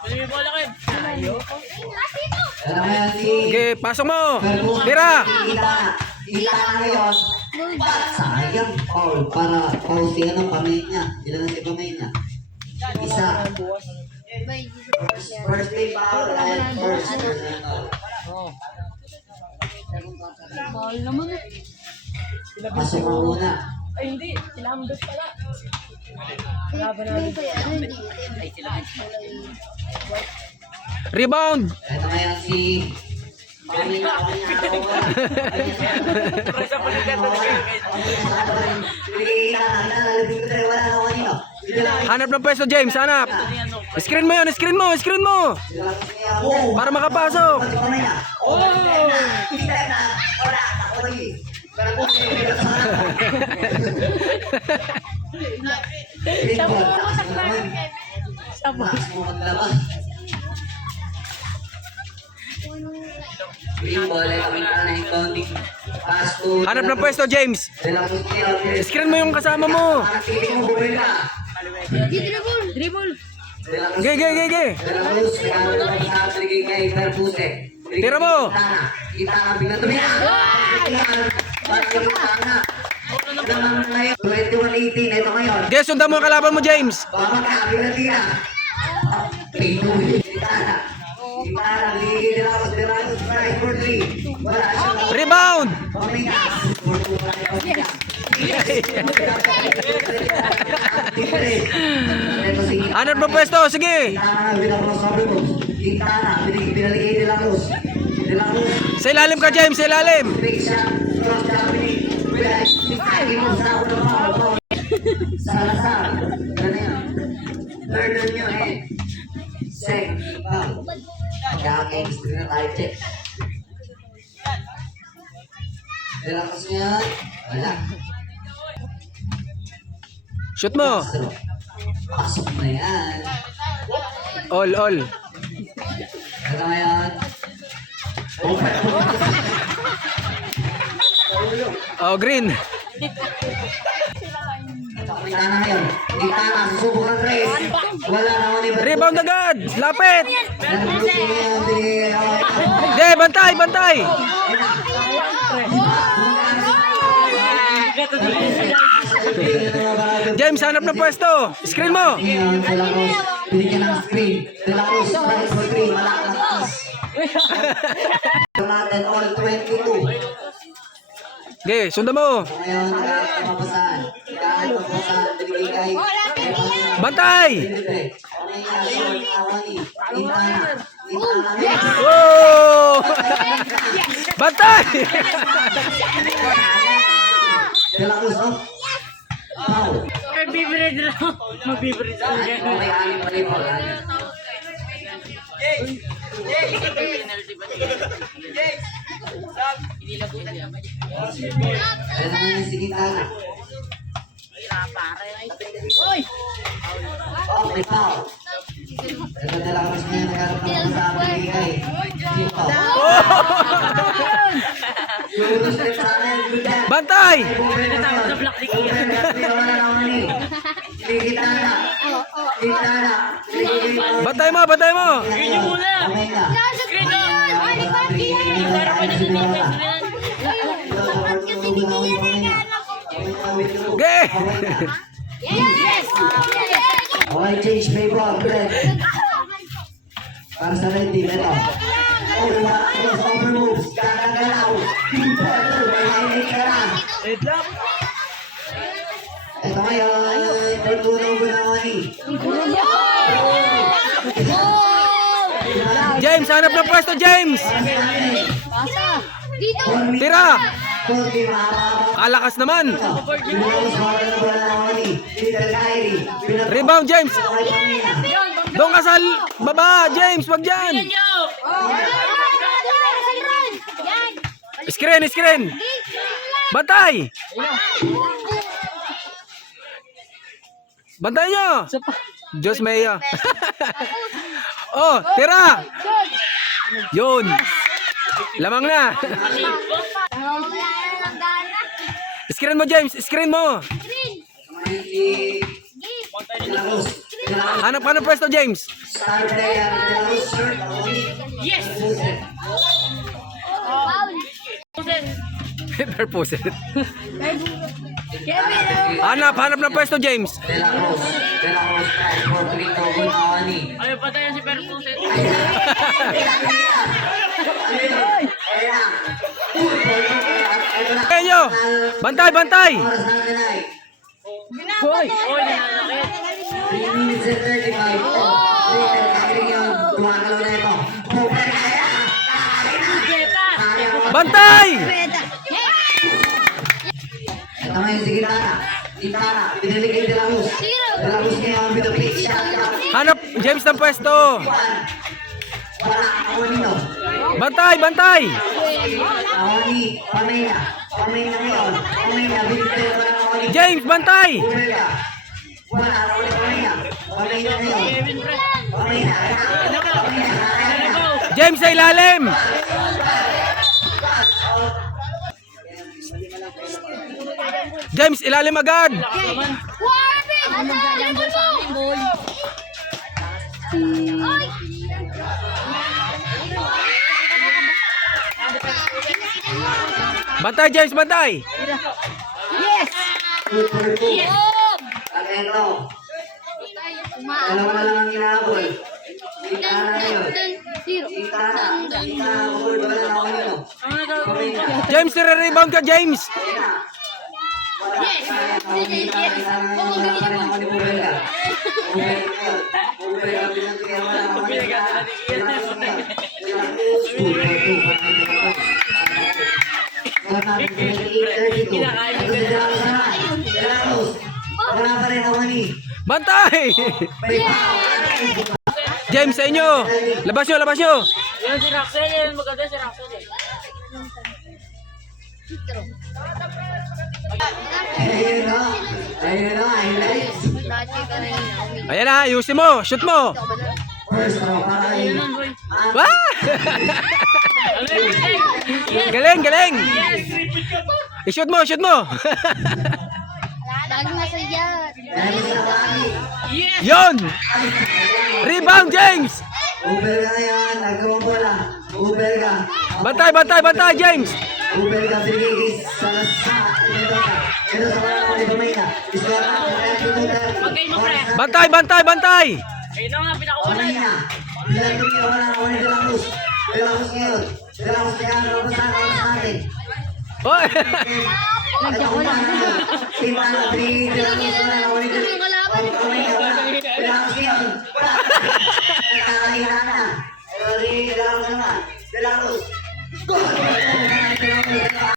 Ano kaya si... Sige, pasok mo. Tira. Kita na ngayon. Sayang, Paul. Para Paul si ano, pamay niya. Ilan na si pamay niya? Isa. First day Paul. First. Mahal naman eh. Pasok mo muna. Ay, hindi. Silambos pala. Rebound. Ito ngayon si... Pamay niya. Hanap ng pwesto, James. Hanap. Screen mo yun. Screen mo. Screen mo. Para makapasok. Hanap ng pwesto, James. Screen mo yung kasama mo. Dribble. Ge, ge, ge, ge. Tira mo. Ito ngayon. Ge, sundan mo ang kalaban mo, James. Rebound. Hanap ng pwesto. Sige. Sa ilalim ka, James. Sa ilalim. Salazar. Learner nyo eh. Sek. Gagawin na tayo, check. Relax niya. Wala. Shoot mo. Pasok na yan. All, all. Ano ngayon? Oh, green. Kita na ngayon. Kita na. Susubok ang race. Wala naman iba. Rebound agad. Lapit. Ge, bantay, bantay. James, hanap ng pwesto. Screen mo. Binigyan ng screen. De La Cruz, right for three. Malakas. Natin all 22. Ge, sundan mo. Ngayon, nagkakapapasan. Nagkakapapasan. Binigay. Bantay. Yes! Oh! Bantay. De La Cruz, oh. Wow. Magbibred lang. Magbibred lang. Okay, anim pa rin po. Alam naman si Gitana. Oh, may foul. Nagdala kami siya nagharap ng sa bigay. Sino? Yung strip sa akin, good job. Bantay. Gitana. Gitana. Bantay mo, bantay mo. Ge. Yes! Okay, change paper, red. Para sa red team, ito. Oh, crossover moves, kakagalaw. May highlight ka na. Ito ngayon, turnover na money. James, hanap ng pwesto, James. Dito! Tira. Kunti mahaba. Alakas naman. Turnover na money. Little Kyrie. Rebound, James. Doon ka sa baba, James. Wag dyan. Screen, screen. Bantay. Bantay nyo. Diyos Maya. Oh, tira. Yun. Lamang na. Screen mo, James. Screen mo. Si Lagos. Hanap ka ng pwesto, James. Star player, De La Cruz, shirt. Yes! Perpuset. Kevin, Hanap ng pwesto, James. De La Cruz, strike for Brito Gunawani. Ayaw patayan si Perpuset. Kenyo! Bantay, bantay! Oras natin ay Hoy! Oy, nananakit. 3 minutes and 35. Kakakilig yung gumagalaw na ito. Beta! Bantay! Ito ngayon si Gitana. Gitana, pinilig kay De La Cruz. De La Cruz ngayon ang video pick. Shot. Hanap, James ng pwesto. Wala, ako nito. Bantay, bantay! Awani, Pamela. Pamela ngayon. Pamela, binigay ko na Awani. James, bantay! Pamela. Wala, ako ni Pamela. Pamela ngayon. Kevin, pre. Pamela, Pamela. James sa ilalim! James, ilalim agad! Bantay, James, bantay! Super two. Ang ito. Dalawa na lang ang inaabol. Gitana ngayon. Gitana. Gitana, abol. Wala na ako nito. Ang nagagawa ko. Pamela. James, nire-rebound ka, James! Bantay! James, sa inyo! Labas nyo, labas nyo! Yan si Raxel, yan maganda si Raxel eh. Ayan na, ayusin mo! Shoot mo! Yan, boy. Wah! Yes! Galing, galing! Yes! I-shoot mo, shoot mo! Lagi nasa yan. Yes! Yon! Rebound, James! Uber ka yan, nagawang bola. Uber ka. Bantay, bantay, bantay, James! Uber ka, binigay sa ito sa mga mga pamay na. Pagkain mo, pre. Bantay, bantay, bantay! Ayun na nga, pinakauna. Pamay na. Bilang tumingin, wala na, wala De La Cruz. De La Cruz ngayon. De La Cruz kaya, kapag natin. Hoy! Ito kung paano yun. Timana, binigay De La Cruz, wala na, wala na. Pamay na, wala. De La Cruz ngayon. Wala. Nakakahiran na. De La Cruz naman. De La Cruz. Good!